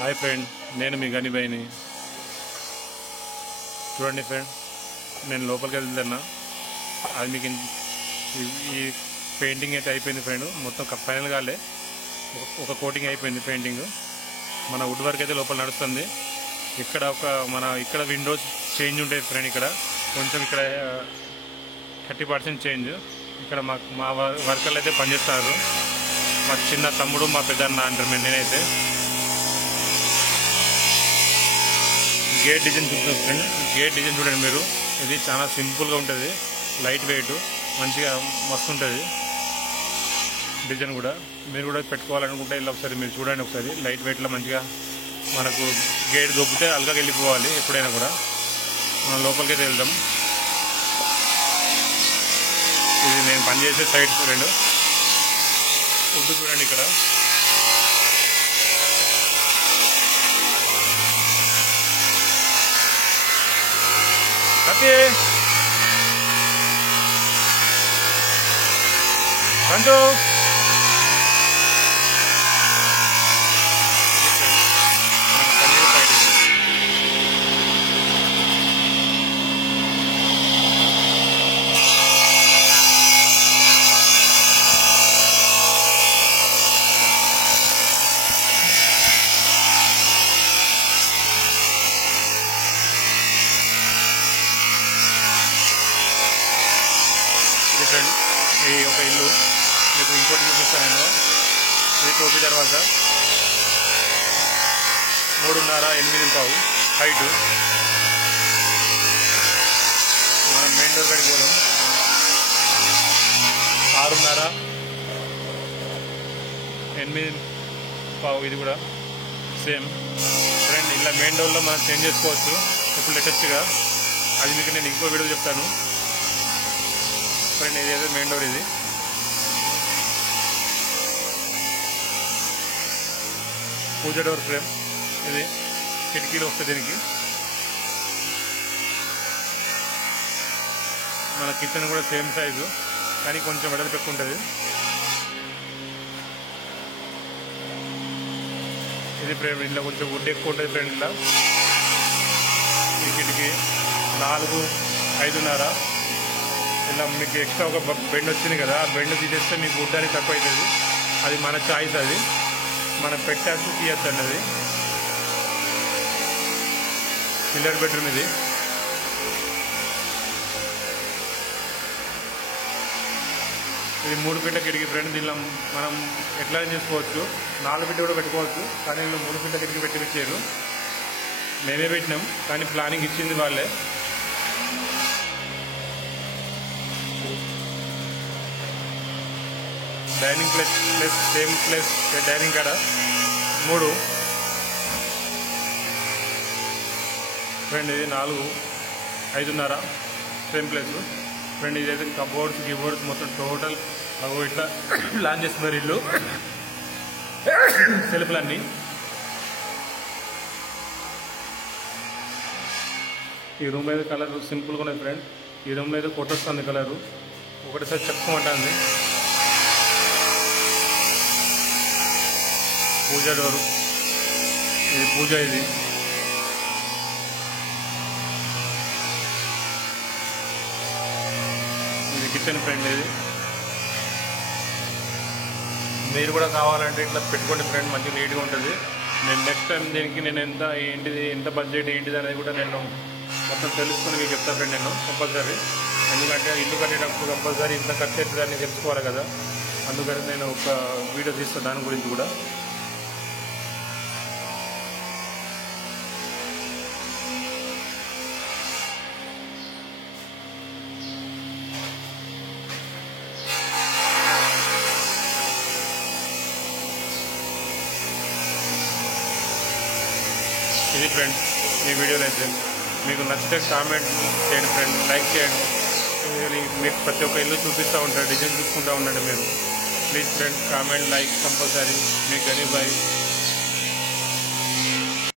Hi friend, నేను మీ గనిబాయిని. చూడండి friend, నేను లోపలికి వెళ్తున్నా. అది మీకు ఈ పెయింటింగ్ అయితే అయిపోయింది ఫ్రెండ్. మొత్తం ఫైనల్ కాలే, ఒక కోటింగ్ అయిపోయింది పెయింటింగ్. మన వుడ్ వర్క్ అయితే లోపల నడుస్తుంది. ఇక్కడ విండోస్ చేంజ్ ఉంటాయి ఫ్రెండ్. ఇక్కడ కొంచెం ఇక్కడ 30% చేంజ్. ఇక్కడ మా వర్కర్లు అయితే పనిచేస్తారు. మా చిన్న తమ్ముడు, మా పెద్దన్న అంటారు. నేనైతే గేట్ డిజైన్ చూస్తున్నారు ఫ్రెండ్. గేట్ డిజైన్ చూడండి మీరు. ఇది చాలా సింపుల్గా ఉంటుంది, లైట్ వెయిట్, మంచిగా మస్తు ఉంటుంది డిజైన్ కూడా. మీరు కూడా పెట్టుకోవాలనుకుంటే ఇలా ఒకసారి మీరు చూడండి. ఒకసారి లైట్ వెయిట్లో మంచిగా మనకు గేట్ దొబ్బితే అల్గాకి వెళ్ళిపోవాలి. ఎప్పుడైనా కూడా మనం లోపలికైతే వెళ్దాం. ఇది నేను పనిచేసే సైడ్ ఫ్రెండ్. ఫుడ్ చూడండి ఇక్కడ. సత్య సంతు ఫ్రెండ్. ఈ ఒక ఇల్లు మీకు ఇంకోటి చూపిస్తాను నేను. ఇది టోపీ దర్వాజా, 3.5-8 హైట్. మనం మెయిన్ డోర్ కాడికి పోదాం. 6.5-8 ఇది కూడా సేమ్ ఫ్రెండ్. ఇలా మెయిన్ డోర్లో మనం చేంజ్ చేసుకోవచ్చు ఇప్పుడు లేటెస్ట్గా. అది మీకు నేను ఇంకో వీడియో చెప్తాను ఫ్రెండ్. ఇదేదో మెయిన్ డోర్. ఇది పూజ డోర్ ఫ్రేమ్. ఇది కిటికీలు వస్తుంది దీనికి. మన కిచెన్ కూడా సేమ్ సైజు, కానీ కొంచెం వెడల్పు ఎక్కువ ఉంటుంది. ఇది ఫ్రేమ్. ఇంట్లో కొంచెం వుడ్ ఎక్కువ ఉంటుంది ఫ్రెండ్. ఇలా ఈ కిటికీ 4-5.5. ఇలా మీకు ఎక్స్ట్రా ఒక బెండ్ వచ్చింది కదా, ఆ బెండ్ తీసేస్తే మీకు వుడ్ అనేది తక్కువ అవుతుంది. అది మన చాయిస్. అది మనం పెట్టాల్సి తీయచ్చు అన్నది. చిల్లర్ బెడ్రూమ్ ఇది. ఇది 3 ఫీట్ల కిటికీ ఫ్రెండ్. దీనిలో మనం ఎట్లా చేసుకోవచ్చు, 4 ఫీట్ కూడా పెట్టుకోవచ్చు. కానీ వీళ్ళు 3 ఫీట్ల కిటికీ పెట్టారు. మేమే పెట్టినాం, కానీ ప్లానింగ్ ఇచ్చింది వాళ్ళే. Dining place same place dining కాడ 3 ఫ్రెండ్. ఇది 4-5.5 సేమ్ ప్లేస్ ఫ్రెండ్. ఇదైతే కబోర్డ్స్ మొత్తం టోటల్ ఇట్లా ప్లాన్ చేస్తున్నారు ఇల్లు. సెల్ఫ్లన్నీ. ఈ రూమ్ అయితే కలర్ సింపుల్గా ఉన్నాయి ఫ్రెండ్. ఈ రూమ్లో అయితే కొట్టొస్తుంది కలరు. ఒకటిసారి చెప్పుకోమంటుంది. పూజ డోరు. ఇది పూజ. ఇది కిచెన్ ఫ్రెండ్. ఇది మీరు కూడా కావాలంటే ఇట్లా పెట్టుకోండి ఫ్రెండ్. మంచిగా నీట్గా ఉంటుంది. నేను నెక్స్ట్ టైం దీనికి నేను ఎంత బడ్జెట్ ఏంటిది అనేది కూడా నేను మొత్తం తెలుసుకొని మీకు చెప్తా ఫ్రెండ్. నేను కంపల్సరీ, ఎందుకంటే ఇల్లు కట్టేటప్పుడు కంపల్సరీ ఇంత ఖర్చు అవుతుందని తెలుసుకోవాలి కదా. అందుకని నేను ఒక వీడియో తీస్తాను దాని గురించి కూడా. ఇది ఫ్రెండ్ ఈ వీడియోలో అయితే మీకు నచ్చితే కామెంట్ చేయండి ఫ్రెండ్, లైక్ చేయండి. మీకు ప్రతి ఒక్క ఇల్లు చూపిస్తూ ఉంటారు, డిజైన్ చూసుకుంటూ ఉండండి మీరు. Please friend, comment, like compulsory. మీ గనిబాయి.